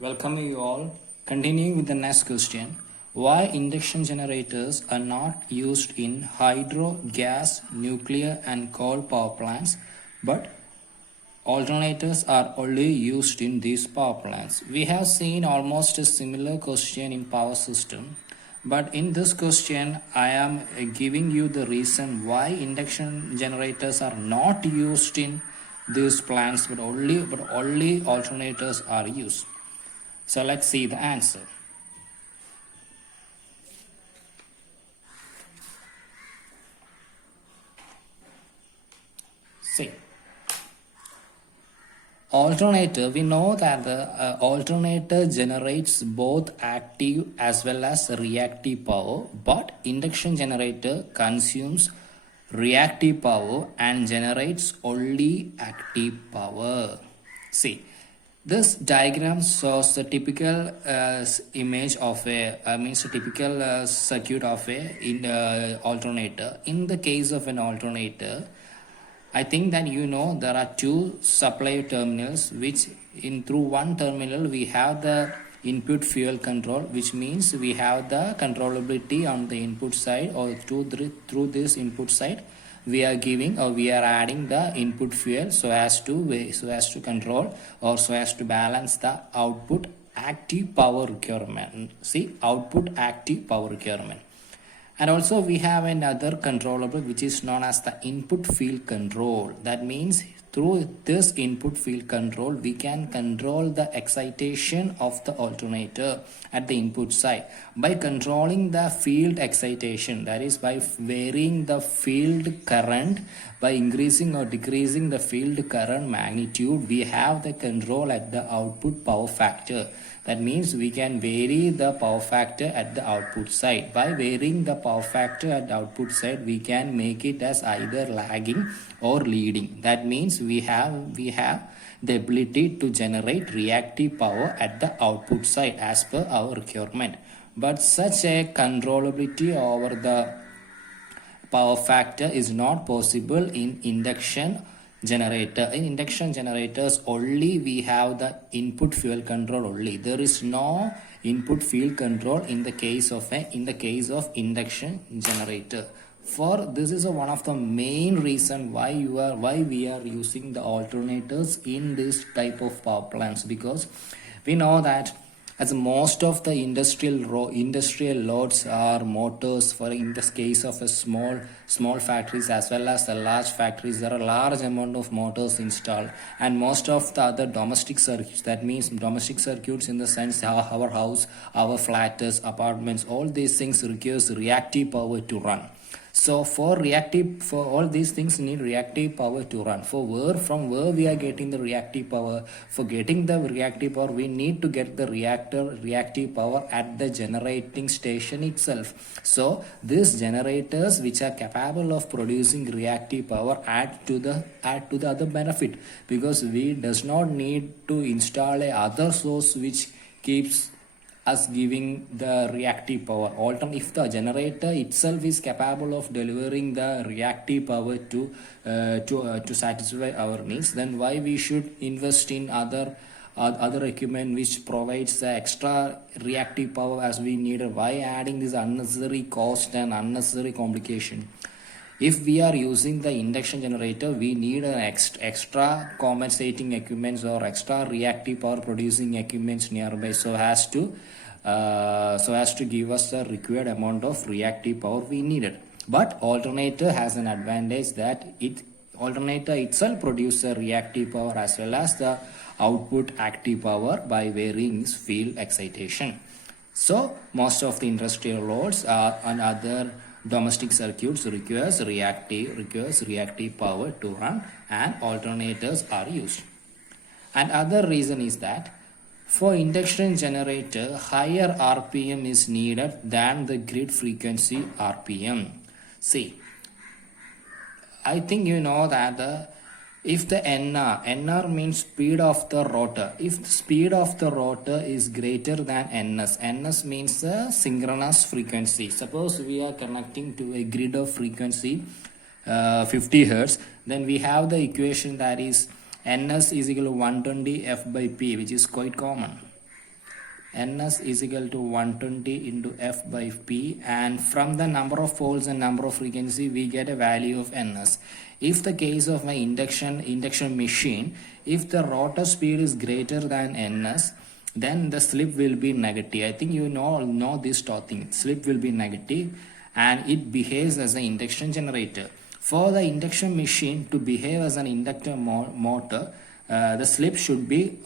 Welcome you all. Continuing with the next question. Why induction generators are not used in hydro, gas, nuclear and coal power plants, but alternators are only used in these power plants? We have seen almost a similar question in power system, but in this question I am giving you the reason why induction generators are not used in these plants, but only alternators are used. So let's see the answer. See, alternator, we know that the alternator generates both active as well as reactive power, but induction generator consumes reactive power and generates only active power. See, this diagram shows the typical image of a typical circuit of a alternator. In the case of an alternator, I think that you know there are two supply terminals, which in through one terminal we have the input fuel control, which means we have the controllability on the input side, or through this input side we are giving or we are adding the input fuel so as to control or so as to balance the output active power requirement. See, output active power requirement. And also we have another controllable which is known as the input field control. That means through this input field control we can control the excitation of the alternator at the input side by controlling the field excitation, that is by varying the field current, by increasing or decreasing the field current magnitude. We have the control at the output power factor. That means we can vary the power factor at the output side. By varying the power factor at the output side, we can make it as either lagging or leading. That means we have the ability to generate reactive power at the output side as per our requirement. But such a controllability over the power factor is not possible in induction generator. In induction generators only we have the input fuel control only. There is no input field control in the case of induction generator. For this is one of the main reason why we are using the alternators in this type of power plants, because we know that as most of the industrial loads are motors. For in this case of a small factories as well as the large factories, there are large amount of motors installed, and most of the other domestic circuits, that means domestic circuits in the sense our house, our flats, apartments, all these things requires reactive power to run. So for all these things need reactive power to run. From where we are getting the reactive power? For getting the reactive power, we need to get the reactive power at the generating station itself. So these generators which are capable of producing reactive power add to the other benefit, because we does not need to install a other source which keeps us giving the reactive power. If the generator itself is capable of delivering the reactive power to satisfy our needs, then why we should invest in other equipment which provides the extra reactive power as we need? Why adding this unnecessary cost and unnecessary complication? If we are using the induction generator, we need an extra compensating equipments or extra reactive power producing equipments nearby, so as to give us the required amount of reactive power we needed. But alternator has an advantage that alternator itself produces a reactive power as well as the output active power by varying its field excitation. So most of the industrial loads and other domestic circuits requires reactive power to run, and alternators are used. And other reason is that for induction generator, higher RPM is needed than the grid frequency RPM. See, I think you know that if the NR means speed of the rotor. If the speed of the rotor is greater than NS means the synchronous frequency. Suppose we are connecting to a grid of frequency 50 Hertz, then we have the equation that is Ns is equal to 120 F by P, which is quite common. ns is equal to 120 into f by p, and from the number of poles and number of frequency we get a value of ns. If the case of my induction machine, if the rotor speed is greater than ns, then the slip will be negative. I think you know this thing. Slip will be negative and it behaves as an induction generator. For the induction machine to behave as an inductor motor, the slip should be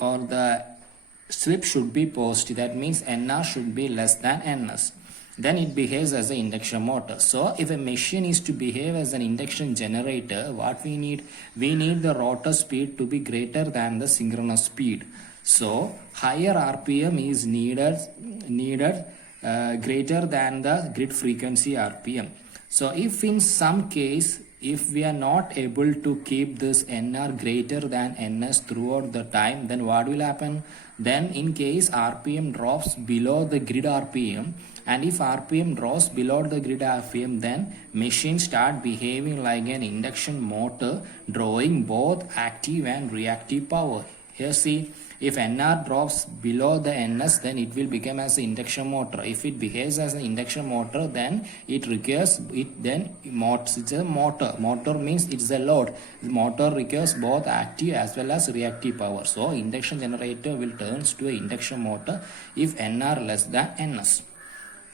positive. That means NR should be less than NS. Then it behaves as an induction motor. So if a machine is to behave as an induction generator, what we need the rotor speed to be greater than the synchronous speed. So higher RPM is needed greater than the grid frequency RPM. So if in some case, if we are not able to keep this NR greater than NS throughout the time, then what will happen? Then in case RPM drops below the grid RPM, and if RPM drops below the grid RPM, then machine start behaving like an induction motor, drawing both active and reactive power. Here see, if NR drops below the NS, then it will become as an induction motor. If it behaves as an induction motor, then it's a motor. Motor means it's a load. The motor requires both active as well as reactive power. So induction generator will turn to an induction motor if NR less than NS.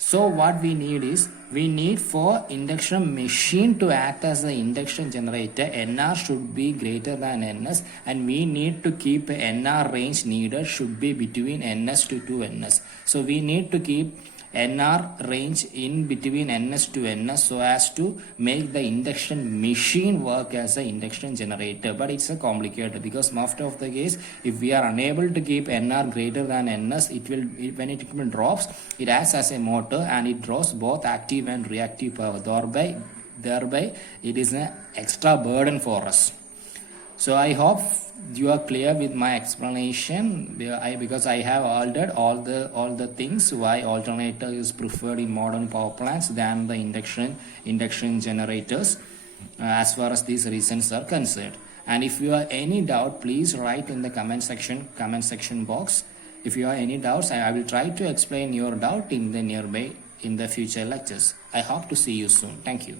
So what we need is, we need for induction machine to act as the induction generator, NR should be greater than NS, and we need to keep NR range needed should be between NS to 2NS. So we need to keep NR range in between NS to NS so as to make the induction machine work as an induction generator. But it's a complicated, because most of the case, if we are unable to keep NR greater than NS, when it drops, it acts as a motor and it draws both active and reactive power. Thereby it is an extra burden for us. So I hope you are clear with my explanation, because I have altered all the things why alternator is preferred in modern power plants than the induction generators, as far as these reasons are concerned. And if you have any doubt, please write in the comment section box. If you have any doubts, I will try to explain your doubt in the future lectures. I hope to see you soon. Thank you.